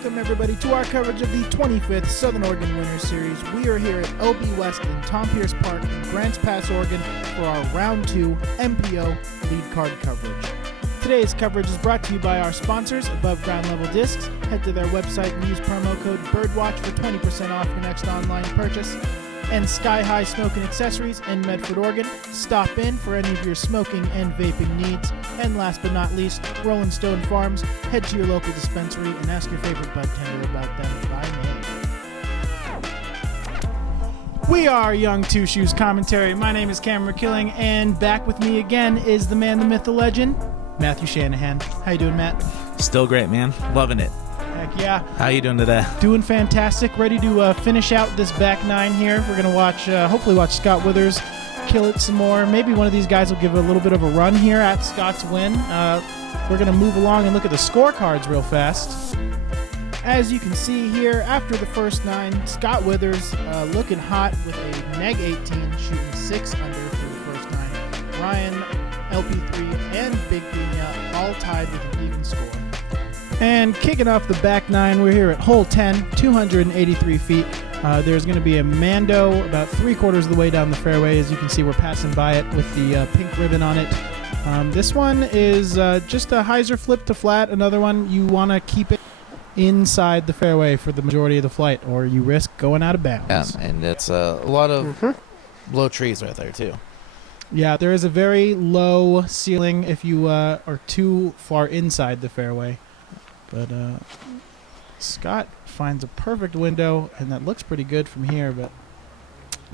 Welcome, everybody, to our coverage of the 25th Southern Oregon Winners Series. We are here at OBWest in Tom Pierce Park in Grants Pass, Oregon for our Round 2 MPO lead card coverage. Today's coverage is brought to you by our sponsors, Above Ground Level Discs. Head to their website and use promo code BIRDWATCH for 20% off your next online purchase. And Sky High Smoking Accessories in Medford, Oregon. Stop in for any of your smoking and vaping needs. And last but not least, Rolen Stone Farms. Head to your local dispensary and ask your favorite bud tender about them by name. We are Young Two Shoes Commentary. My name is Cameron McKilling, and back with me again is the man, the myth, the legend, Matthew Shanahan. How you doing, Matt? Still great, man. Loving it. Heck yeah. How you doing today? Doing fantastic. Ready to finish out this back nine here. We're going to watch, hopefully watch Scott Withers kill it some more. Maybe one of these guys will give it a little bit of a run here at Scott's win. We're going to move along and look at the scorecards real fast. As you can see here, after the first nine, Scott Withers looking hot with a neg 18, shooting 6 under for the first nine. Ryan, LP3, and Big Piña all tied with an even score. And kicking off the back nine, we're here at hole 10, 283 feet. There's going to be a Mando about 3/4 of the way down the fairway. As you can see, we're passing by it with the pink ribbon on it. This one is just a hyzer flip to flat. Another one, you want to keep it inside the fairway for the majority of the flight, or you risk going out of bounds. Yeah, and it's a lot of low trees right there, too. Yeah, there is a very low ceiling if you are too far inside the fairway. But Scott finds a perfect window, and that looks pretty good from here, but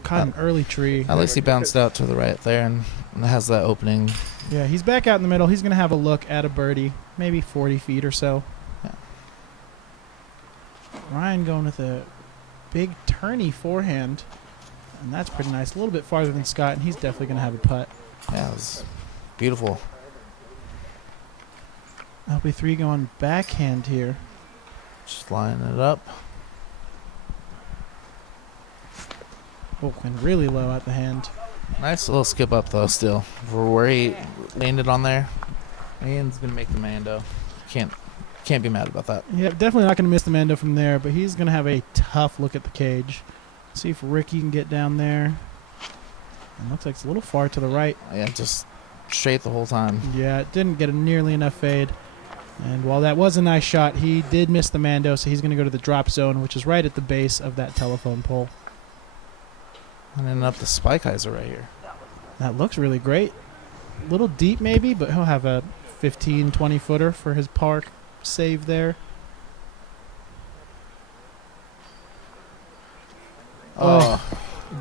caught an early tree. At least he bounced out to the right there and has that opening. Yeah, he's back out in the middle. He's going to have a look at a birdie, maybe 40 feet or so. Yeah. Ryan going with a big turny forehand, and that's pretty nice. A little bit farther than Scott, and he's definitely going to have a putt. Yeah, it was beautiful. LP3 going backhand here. Just lining it up. Oh, and really low at the hand. Nice little skip up, though, still. For where he landed on there. Ian's going to make the Mando. Can't be mad about that. Yeah, definitely not going to miss the Mando from there, but he's going to have a tough look at the cage. See if Ricky can get down there. And looks like it's a little far to the right. Yeah, just straight the whole time. Yeah, it didn't get a nearly enough fade. And while that was a nice shot, he did miss the Mando, so he's going to go to the drop zone, which is right at the base of that telephone pole. And then up the spike hyzer right here. That looks really great. A little deep maybe, but he'll have a 15, 20 footer for his par save there. Oh,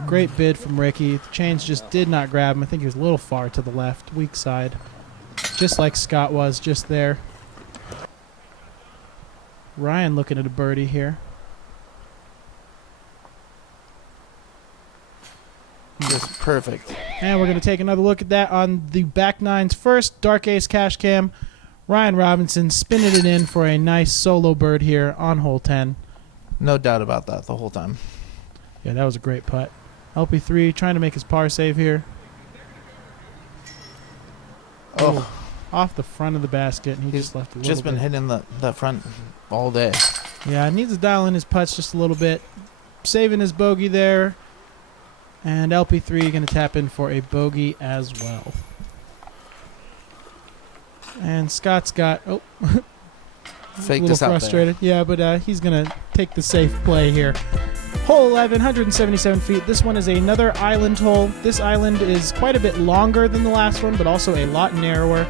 great bid from Ricky. The chains just did not grab him. I think he was a little far to the left, weak side. Just like Scott was just there. Ryan looking at a birdie here. Just perfect. And we're going to take another look at that on the back nines first. Dark Ace Cash Cam. Ryan Robinson spinning it in for a nice solo bird here on hole 10. No doubt about that the whole time. Yeah, that was a great putt. LP3 trying to make his par save here. Oh. Off the front of the basket, and he just left a little just been bit. Hitting that front all day. Yeah, needs to dial in his putts just a little bit. Saving his bogey there. And LP3 going to tap in for a bogey as well. And Scott's got... Oh, Faked a us little out frustrated. Yeah, but he's going to take the safe play here. Hole 11, 177 feet. This one is another island hole. This island is quite a bit longer than the last one, but also a lot narrower.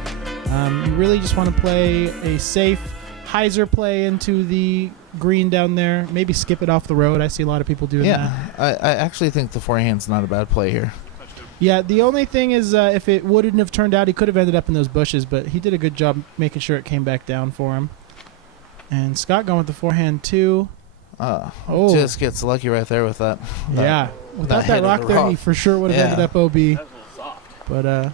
You really just want to play a safe hyzer play into the green down there. Maybe skip it off the road. I see a lot of people doing that. Yeah, I actually think the forehand's not a bad play here. Yeah, the only thing is if it wouldn't have turned out, he could have ended up in those bushes, but he did a good job making sure it came back down for him. And Scott going with the forehand too. Just gets lucky right there with that. Yeah, without that rock there, he for sure would have ended up OB. But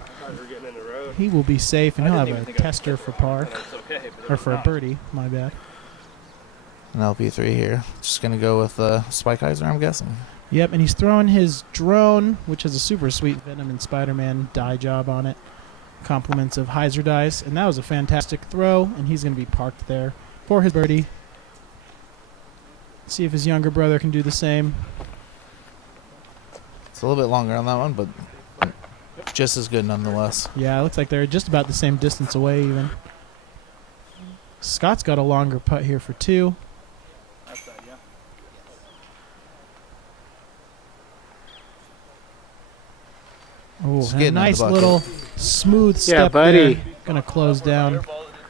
he will be safe, and he'll have a tester for par. Or for a birdie, my bad. An LP3 here. Just going to go with spike hyzer, I'm guessing. Yep, and he's throwing his drone, which has a super sweet Venom and Spider-Man dye job on it. Compliments of hyzer dies. And that was a fantastic throw, and he's going to be parked there for his birdie. See if his younger brother can do the same. It's a little bit longer on that one, but just as good nonetheless. Yeah, it looks like they're just about the same distance away even. Scott's got a longer putt here for 2. Oh, a nice little smooth step buddy. there. Gonna close down.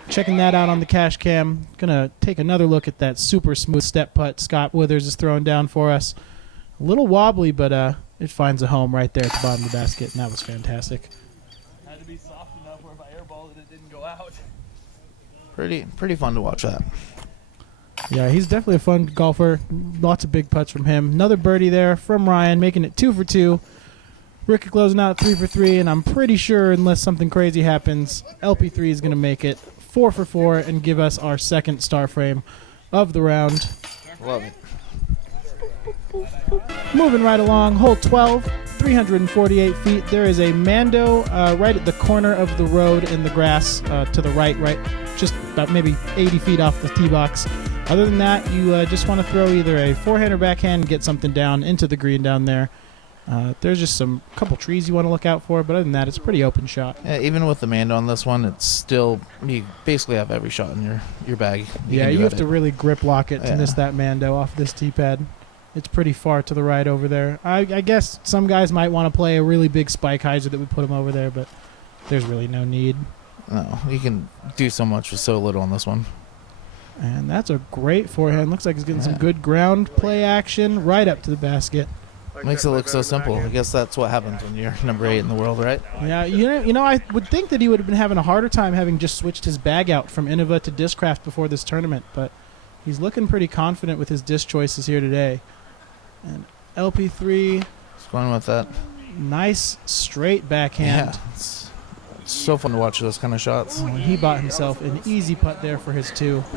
Checking that out on the cash cam. Gonna take another look at that super smooth step putt Scott Withers is throwing down for us. A little wobbly, but it finds a home right there at the bottom of the basket, and that was fantastic. Had to be soft enough where if I airballed it, it didn't go out. Pretty fun to watch that. Yeah, he's definitely a fun golfer. Lots of big putts from him. Another birdie there from Ryan, making it 2 for 2. Ricky closing out 3 for 3, and I'm pretty sure, unless something crazy happens, LP3 is going to make it 4 for 4 and give us our second star frame of the round. Love it. Moving right along, hole 12, 348 feet. There is a Mando right at the corner of the road in the grass to the right, just about maybe 80 feet off the tee box. Other than that, you just want to throw either a forehand or backhand and get something down into the green down there. There's just a couple trees you want to look out for, but other than that, it's a pretty open shot. Yeah, even with the Mando on this one, it's still, you basically have every shot in your bag. You have to really grip lock it to miss that Mando off this tee pad. It's pretty far to the right over there. I guess some guys might want to play a really big spike hyzer that would put them over there, but there's really no need. No, you can do so much with so little on this one. And that's a great forehand. Looks like he's getting some good ground play action right up to the basket. Makes it look so simple. I guess that's what happens when you're number 8 in the world, right? Yeah, you know, I would think that he would have been having a harder time having just switched his bag out from Innova to Discraft before this tournament, but he's looking pretty confident with his disc choices here today. And LP3, It's fun with that. nice straight backhand. Yeah, it's so fun to watch those kind of shots. Oh, and he bought himself an easy putt there for his 2. People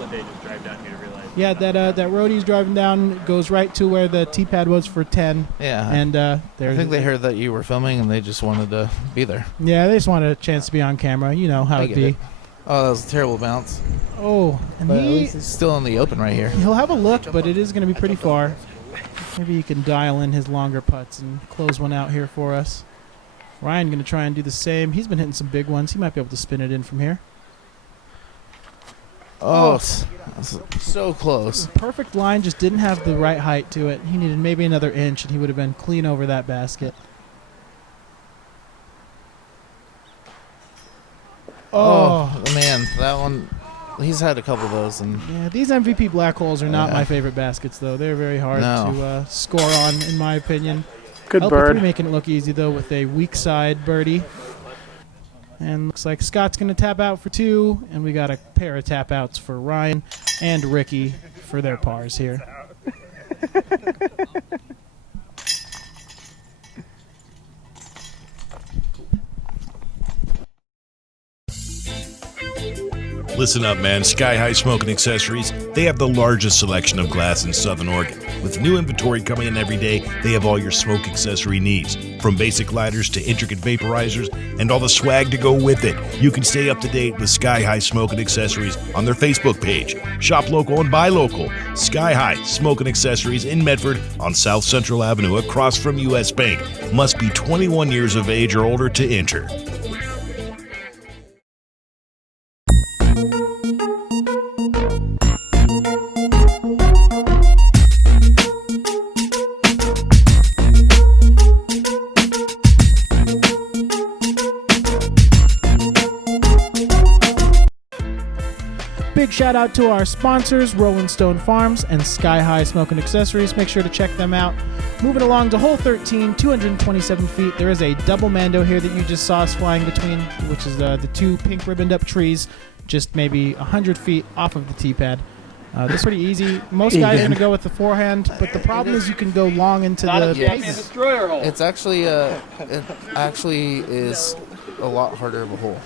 one day just drive down here to realize. Yeah, that road he's driving down goes right to where the tee pad was for 10. Yeah, And I think they heard that you were filming and they just wanted to be there. Yeah, they just wanted a chance to be on camera. You know how I it get be. it. Oh, that was a terrible bounce. Oh, and But at least it's still in the open right here. he'll have a look, but it is going to be pretty far. Maybe he can dial in his longer putts and close one out here for us. Ryan going to try and do the same. He's been hitting some big ones. He might be able to spin it in from here. Oh, so close. Perfect line, just didn't have the right height to it. He needed maybe another inch, and he would have been clean over that basket. Oh, man, that one, he's had a couple of those. And Yeah, these MVP black holes are not my favorite baskets, though. They're very hard to score on, in my opinion. Good LP3 bird. making it look easy, though, with a weak side birdie. And looks like Scott's going to tap out for 2, and we got a pair of tap outs for Ryan and Ricky for their pars here. Listen up, man. Sky High Smoking Accessories. They have the largest selection of glass in Southern Oregon. With new inventory coming in every day, they have all your smoke accessory needs. From basic lighters to intricate vaporizers and all the swag to go with it. You can stay up to date with Sky High Smoking Accessories on their Facebook page. Shop local and buy local. Sky High Smoking Accessories in Medford on South Central Avenue across from U.S. Bank. Must be 21 years of age or older to enter. Big shout out to our sponsors, Rolling Stone Farms and Sky High Smoking Accessories. Make sure to check them out. Moving along to hole 13, 227 feet. There is a double Mando here that you just saw us flying between, which is the 2 pink ribboned up trees, just maybe 100 feet off of the tee pad. This is pretty easy. Most guys are going to go with the forehand, but the problem is you can go long into the pavement. Destroyer hole. it's actually, it actually is a lot harder of a hole.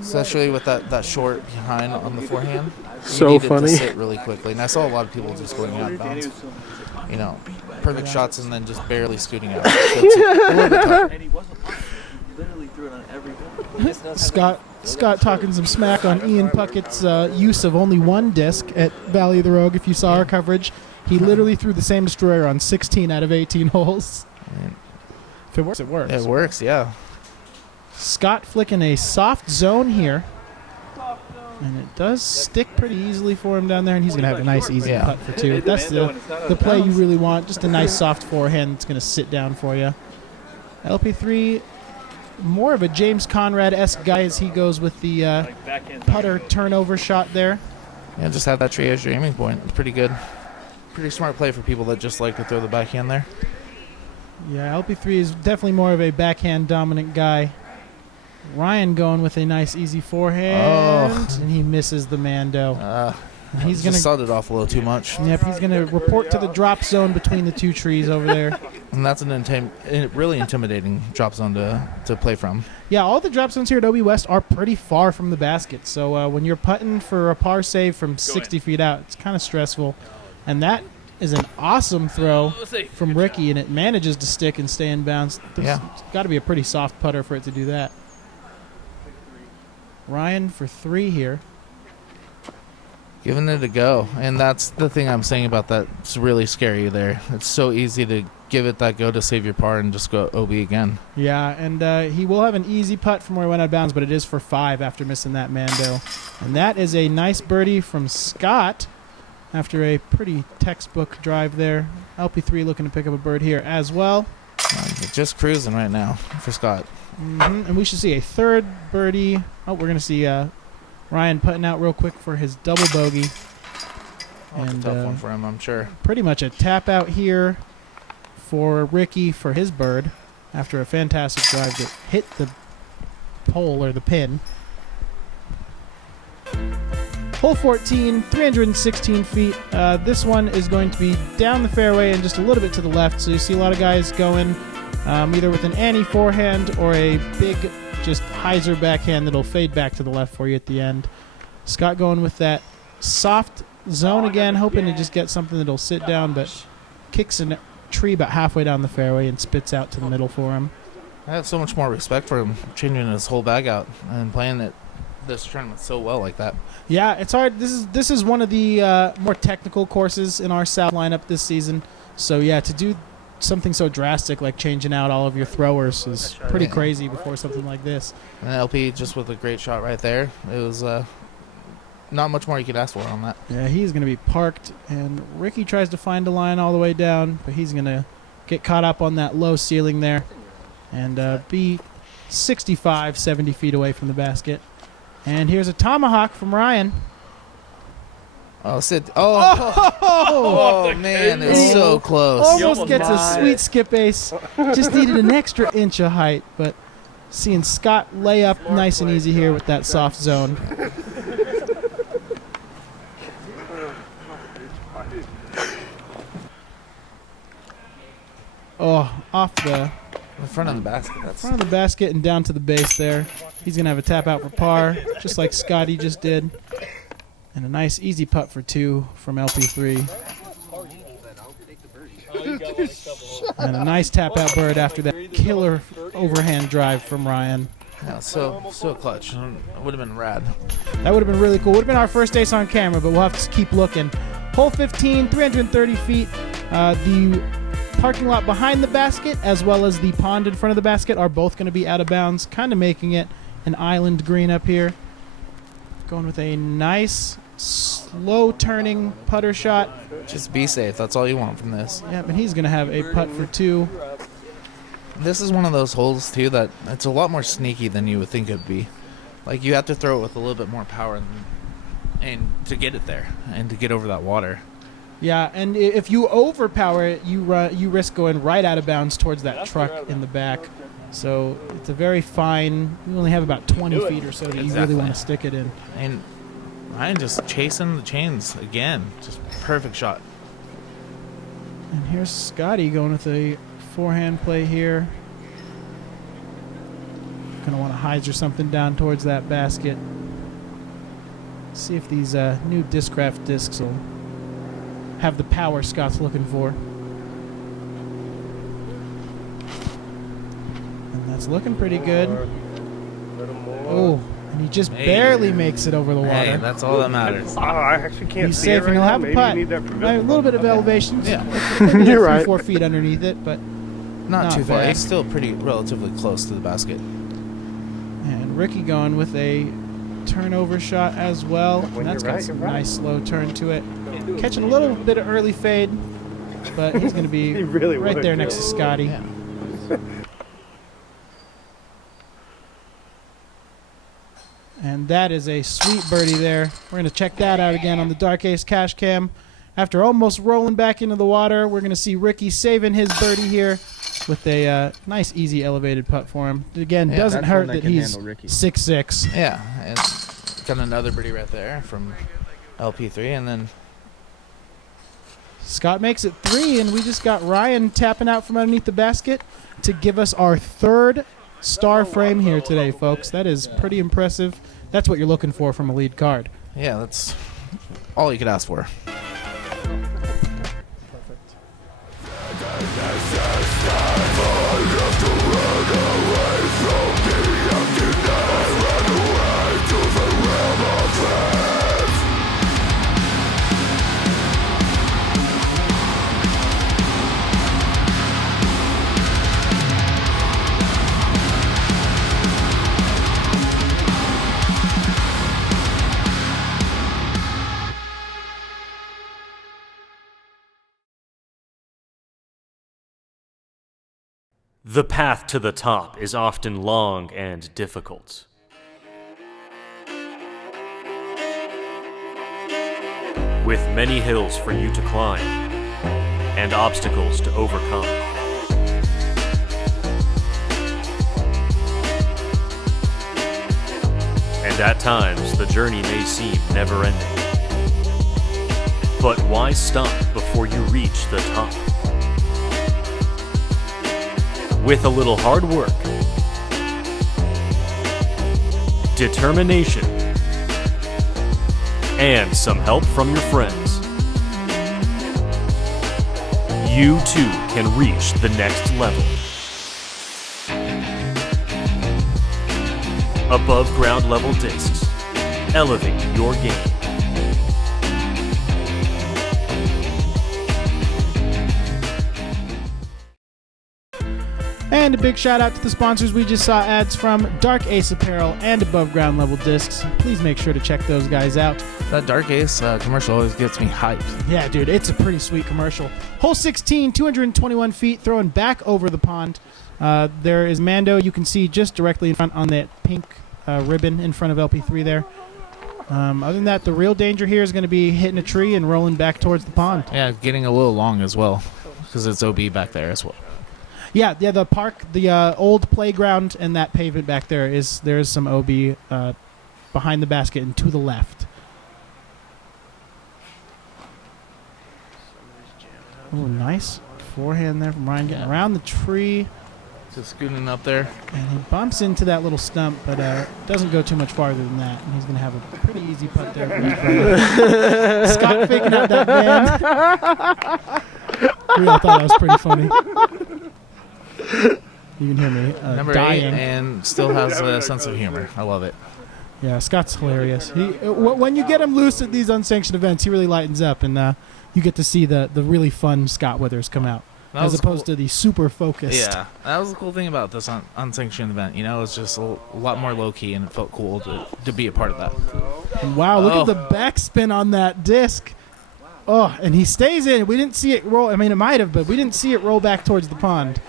Especially with that short behind on the forehand. So you need funny. it to sit really quickly. And I saw a lot of people just going out of bounds. You know, perfect shots and then just barely scooting out. So it's a little bit tough. And he wasn't lying. He literally threw threw it on every one. Scott talking some smack on Ian Puckett's use of only one disc at Valley of the Rogue. If you saw our coverage, he literally threw the same destroyer on 16 out of 18 holes. If it works, it works. It works, yeah. Scott flicking a soft zone here. And it does stick pretty easily for him down there, and he's going to have a nice, easy putt for 2. That's the play you really want, just a nice soft forehand that's going to sit down for you. LP3, more of a James Conrad-esque guy as he goes with the putter turnover shot there. Yeah, just have that tree as your aiming point. It's pretty good. Pretty smart play for people that just like to throw the backhand there. Yeah, LP3 is definitely more of a backhand dominant guy. Ryan going with a nice easy forehand, and he misses the Mando. He's going to sawed it off a little too much. Yep, he's going to report to the drop zone between the 2 trees over there. And that's a really intimidating drop zone to play from. Yeah, all the drop zones here at OBWest are pretty far from the basket. So when you're putting for a par save from 60 feet out, it's kind of stressful. And that is an awesome throw from Ricky, and it manages to stick and stay in bounds. It's got to be a pretty soft putter for it to do that. Ryan for 3 here. Giving it a go. And that's the thing I'm saying about that. It's really scary there. It's so easy to give it that go to save your par and just go OB again. Yeah, and he will have an easy putt from where he went out of bounds, but it is for 5 after missing that Mando. And that is a nice birdie from Scott after a pretty textbook drive there. LP3 looking to pick up a bird here as well. Just cruising right now for Scott. And we should see a 3rd birdie. Oh, we're going to see Ryan putting out real quick for his double bogey. And a tough one for him, I'm sure. Pretty much a tap out here for Ricky for his bird after a fantastic drive that hit the pole or the pin. Hole 14, 316 feet. This one is going to be down the fairway and just a little bit to the left. So you see a lot of guys going either with an Annie forehand or a big just hyzer backhand that'll fade back to the left for you at the end. Scott going with that soft zone again, hoping to just get something that'll sit down, but kicks a tree about halfway down the fairway and spits out to the middle for him. I have so much more respect for him changing his whole bag out and playing this tournament so well like that. Yeah, it's hard. This is one of the more technical courses in our South lineup this season. So yeah, to do something so drastic like changing out all of your throwers is pretty crazy before something like this. And LP just with a great shot right there. It was not much more you could ask for on that. Yeah, he's going to be parked, and Ricky tries to find a line all the way down, but he's going to get caught up on that low ceiling there and be 65, 70 feet away from the basket. And here's a tomahawk from Ryan. Oh, man, it's so close. Almost gets a sweet skip ace. Just needed an extra inch of height, but seeing Scott lay up nice and easy here with that soft zone. Oh, off the front of the basket. Front of the basket and down to the base there. He's going to have a tap out for par, just like Scotty just did. And a nice easy putt for 2 from LP3. And a nice tap out bird after that killer overhand drive from Ryan. Yeah, so clutch. It would have been rad. That would have been really cool. Would have been our first ace on camera, but we'll have to keep looking. Hole 15, 330 feet. The parking lot behind the basket as well as the pond in front of the basket are both going to be out of bounds, kind of making it an island green up here. Going with a nice, slow turning putter shot. Just be safe. That's all you want from this. Yep, and he's going to have a putt for 2. This is one of those holes, too, that it's a lot more sneaky than you would think it would be. Like, you have to throw it with a little bit more power and to get it there and to get over that water. Yeah, and if you overpower it, you risk going right out of bounds towards that truck in the back. So it's a very fine. You only have about 20 feet or so that you really want to stick it in. And Ryan just chasing the chains again. Just perfect shot. And here's Scotty going with a forehand play here. Going to want to hyzer something down towards that basket. See if these new Discraft discs will have the power Scott's looking for. And that's looking pretty good. Oh, and he just barely makes it over the water. Hey, that's all that matters. I actually can't He's see safe, it and he'll right have now. a Maybe putt. you need that for A little bit of elevation. Yeah. Maybe You're 3 right. 4 feet underneath it, but Not too far. bad. It's still pretty relatively close to the basket. And Ricky going with a turnover shot as well. When And that's you're got right, some you're right. nice slow turn to it. Catching a little bit of early fade, but he's going to be He really right would, there too. next to Scotty. Yeah. And that is a sweet birdie there. We're going to check that out again on the Dark Ace cash cam. After almost rolling back into the water, we're going to see Ricky saving his birdie here with a nice, easy elevated putt for him. Again, Yeah, doesn't that's hurt one that that can he's handle Ricky. 6'6". Yeah, and got another birdie right there from LP3, and then Scott makes it 3, and we just got Ryan tapping out from underneath the basket to give us our 3rd star frame here today, folks. That is pretty impressive. That's what you're looking for from a lead card. yeah, that's all you could ask for. The path to the top is often long and difficult. With many hills for you to climb and obstacles to overcome. And at times, the journey may seem never-ending. But why stop before you reach the top? With a little hard work, determination, and some help from your friends, you too can reach the next level. Above ground level discs, elevate your game. And a big shout out to the sponsors we just saw ads from, Dark Ace Apparel and Above Ground Level Discs. Please make sure to check those guys out. That Dark Ace commercial always gets me hyped. Yeah, dude, it's a pretty sweet commercial. Hole 16, 221 feet, throwing back over the pond. There is Mando, you can see just directly in front on that pink ribbon in front of LP3 there. Other than that, the real danger here is going to be hitting a tree and rolling back towards the pond. Yeah, getting a little long as well, because it's OB back there as well. Yeah, the park, the old playground, and that pavement back there is some OB behind the basket and to the left. Oh, nice forehand there from Ryan getting around the tree, Just scooting up there. and he bumps into that little stump, but doesn't go too much farther than that, and he's going to have a pretty easy putt there. Scott faking out that van. We all thought that was pretty funny. You can hear me Number dying. 8, and still has a sense of humor. I love it. Yeah, Scott's hilarious. When you get him loose at these unsanctioned events, he really lightens up, and you get to see the really fun Scott Withers come out, That as was opposed cool. to the super focused. Yeah, that was the cool thing about this unsanctioned event. You know, it's just a lot more low key, and it felt cool to be a part of that. And wow, look Oh. at the backspin on that disc. Oh, and he stays in. We didn't see it roll. I mean, it might have, but we didn't see it roll back towards the pond.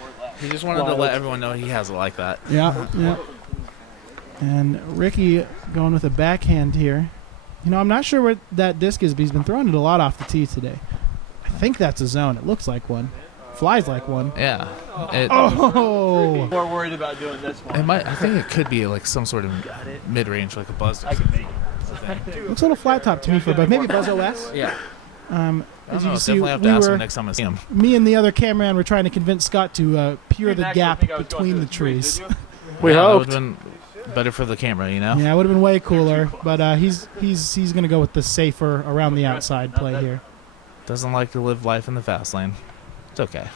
He just wanted to let everyone know he has it like that. Yeah, yeah. And Ricky going with a backhand here. You know, I'm not sure what that disc is, but he's been throwing it a lot off the tee today. I think that's a zone. It looks like one. Flies like one. Yeah. Oh! More worried about doing this one. It might. I think it could be like some sort of mid-range, like a buzz. I can make it. Looks a little flat top to me for a buzz. Maybe Buzz OS. Yeah. As I don't you know. can see, Definitely have to ask him next time I see him. me and the other cameraman were trying to convince Scott to peer the gap between the trees. We That would hoped. have been better for the camera, you know. Yeah, it would have been way cooler, but he's going to go with the safer around the outside play here. Doesn't like to live life in the fast lane. It's okay.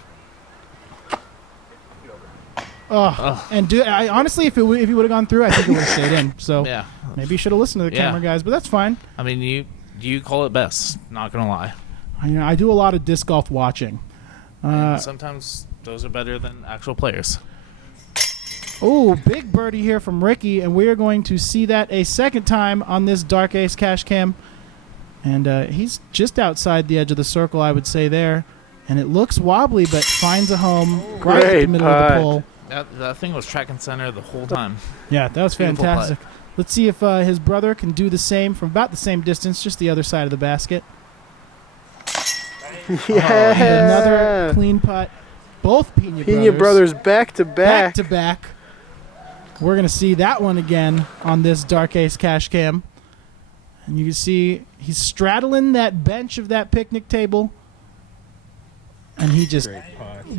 And honestly, if he would have gone through, I think it would have stayed in. So Yeah. maybe you should have listened to the Yeah. camera guys, but that's fine. I mean, you call it best. Not gonna lie. I do a lot of disc golf watching. And sometimes those are better than actual players. Oh, big birdie here from Ricky, and we are going to see that a second time on this Dark Ace cash cam. And he's just outside the edge of the circle, I would say there. And it looks wobbly, but finds a home right at the middle of the pole. That thing was track and center the whole time. Yeah, that was Beautiful fantastic. Let's see if his brother can do the same from about the same distance, just the other side of the basket. Yeah. And another clean putt. Both Piña brothers back to back. Back to back. We're going to see that one again on this Dark Ace cash cam. And you can see he's straddling that bench of that picnic table. And he just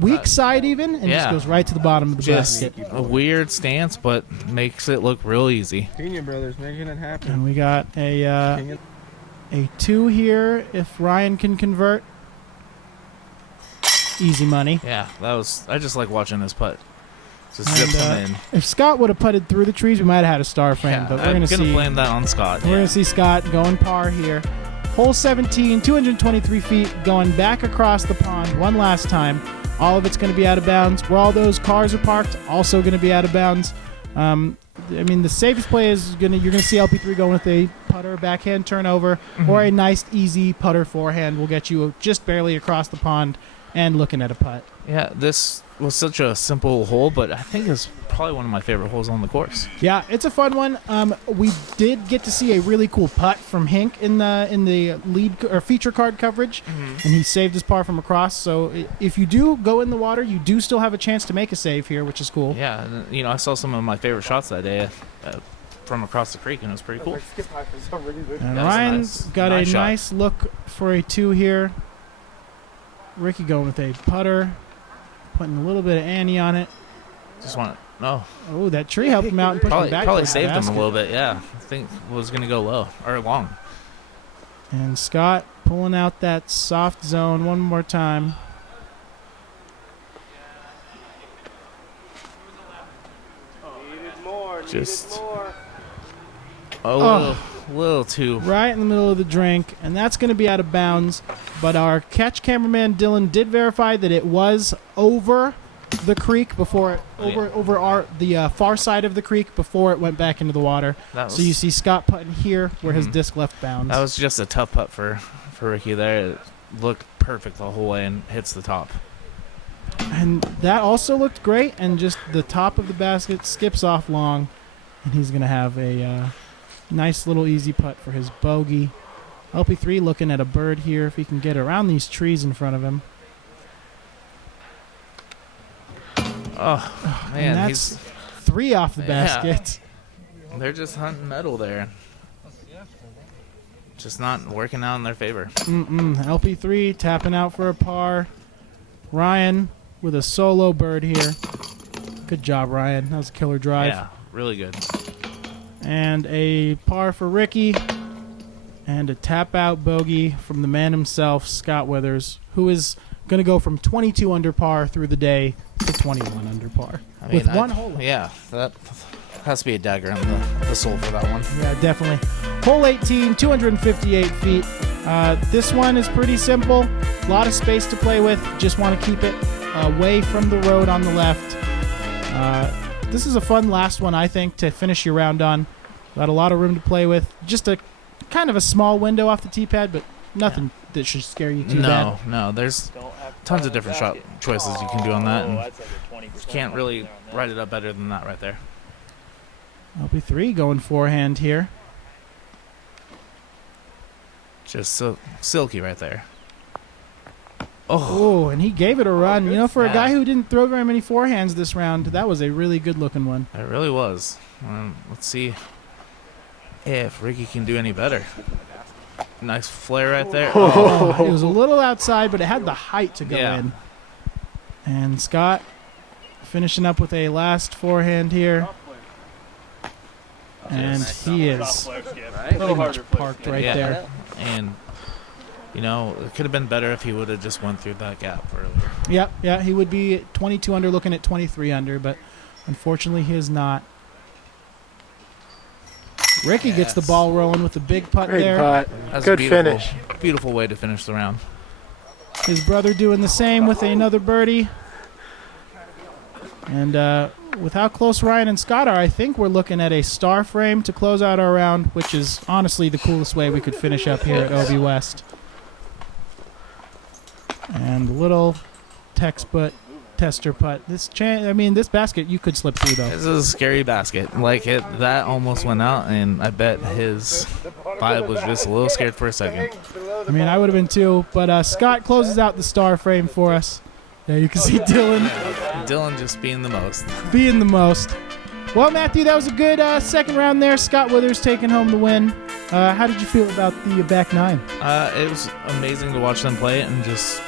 weak side even, and just goes right to the bottom of the basket. A weird stance, but makes it look real easy. Piña brothers making it happen. And we got a 2 here if Ryan can convert. Easy money. Yeah, I just like watching this putt. Just zips them in. If Scott would have putted through the trees, we might have had a star frame. Yeah, but we're I'm going to see. blame that on Scott. We're going to see Scott going par here. Hole 17, 223 feet, going back across the pond one last time. All of it's going to be out of bounds. Where all those cars are parked, also going to be out of bounds. I mean, the safest play is you're going to see LP3 going with a putter backhand turnover or a nice easy putter forehand will get you just barely across the pond and looking at a putt. Yeah, this was such a simple hole, but I think it's probably one of my favorite holes on the course. Yeah, it's a fun one. We did get to see a really cool putt from Hink in the lead or feature card coverage, and he saved his par from across. So if you do go in the water, you do still have a chance to make a save here, which is cool. Yeah, and, I saw some of my favorite shots that day from across the creek, and it was pretty cool. And Ryan's got a nice look for a 2 here. Ricky going with a putter, putting a little bit of ante on it. Just want to. No. Oh, that tree helped him out and pushed him back. Probably saved him a little bit, yeah. I think it was going to go low or long. And Scott pulling out that soft zone one more time. Just a little too. Right in the middle of the drink, and that's going to be out of bounds. But our catch cameraman Dylan did verify that it was over the creek before it over the far side of the creek before it went back into the water. So you see Scott putting here where his disc left bounds. That was just a tough putt for Ricky there. It looked perfect the whole way and hits the top. And that also looked great, and just the top of the basket skips off long, and he's going to have a nice little easy putt for his bogey. LP3 looking at a bird here if he can get around these trees in front of him. Oh, man. And that's 3 off the basket. They're just hunting metal there. Just not working out in their favor. LP3 tapping out for a par. Ryan with a solo bird here. Good job, Ryan. That was a killer drive. Yeah, really good. And a par for Ricky. And a tap out bogey from the man himself, Scott Withers, who is going to go from 22 under par through the day to 21 under par. I mean, with one hole left. Yeah, that has to be a dagger in the soul for that one. Yeah, definitely. Hole 18, 258 feet. This one is pretty simple. A lot of space to play with. Just want to keep it away from the road on the left. This is a fun last one, I think, to finish your round on. Got a lot of room to play with. Just a kind of a small window off the tee pad, but nothing that should scare you too bad. No, there's tons of different shot choices you can do on that, and you can't really write it up better than that right there. LP3 going forehand here. Just so silky right there. Oh, and he gave it a run. For a guy who didn't throw very many forehands this round, that was a really good-looking one. It really was. Let's see if Ricky can do any better. Nice flare right there. Oh, it was a little outside, but it had the height to go in. And Scott finishing up with a last forehand here. And he is pretty much parked right there. And, it could have been better if he would have just went through that gap earlier. Yep, he would be 22 under looking at 23 under, but Unfortunately, he is not. Ricky gets the ball rolling with a big putt Great there. putt. That's Good beautiful, finish. Beautiful way to finish the round. His brother doing the same with another birdie. And with how close Ryan and Scott are, I think we're looking at a star frame to close out our round, which is honestly the coolest way we could finish up here at OBWest. And a little textbook tester putt. This basket you could slip through though. This is a scary basket. Like that almost went out, and I bet his vibe was just a little scared for a second. I mean, I would have been too, but Scott closes out the star frame for us. Yeah, you can see Dylan Dylan just being the most. being the most. Well, Matthew, that was a good second round there. Scott Withers taking home the win. How did you feel about the back nine? It was amazing to watch them play it and just,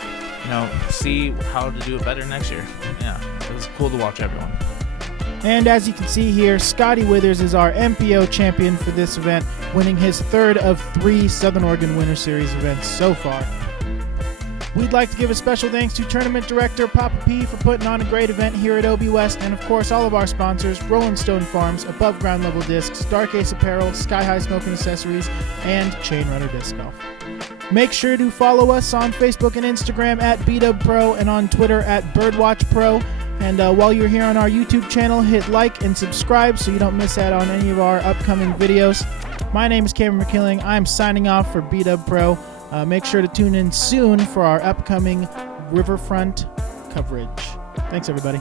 see how to do it better next year. Yeah, it was cool to watch everyone. And as you can see here, Scotty Withers is our MPO champion for this event, winning his third of 3 Southern Oregon Winter Series events so far. We'd like to give a special thanks to Tournament Director Papa P for putting on a great event here at OBWest, and of course all of our sponsors, Rolling Stone Farms, Above Ground Level Discs, Dark Ace Apparel, Sky High Smoking Accessories, and Chain Runner Disc Golf. Make sure to follow us on Facebook and Instagram at BDub Pro and on Twitter at Birdwatch Pro. And while you're here on our YouTube channel, hit like and subscribe so you don't miss out on any of our upcoming videos. My name is Cameron McKilling. I'm signing off for BDub Pro. Make sure to tune in soon for our upcoming Riverfront coverage. Thanks, everybody.